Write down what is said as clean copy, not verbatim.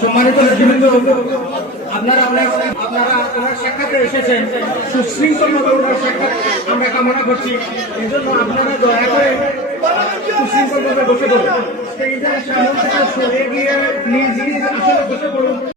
সম্মানিত নেতৃবৃন্দ, আপনারা ওনার সাক্ষাৎে এসেছেন, সুশৃঙ্খলভাবে ওনার সাক্ষাৎ আমরা কামনা করছি। এই জন্য আপনারা দয়া করে সুশৃঙ্খলভাবে বসে পড়ুন, স্টেজের সামনে থেকে সরে গিয়ে নিজ নিজ আসলে বসে পড়ুন।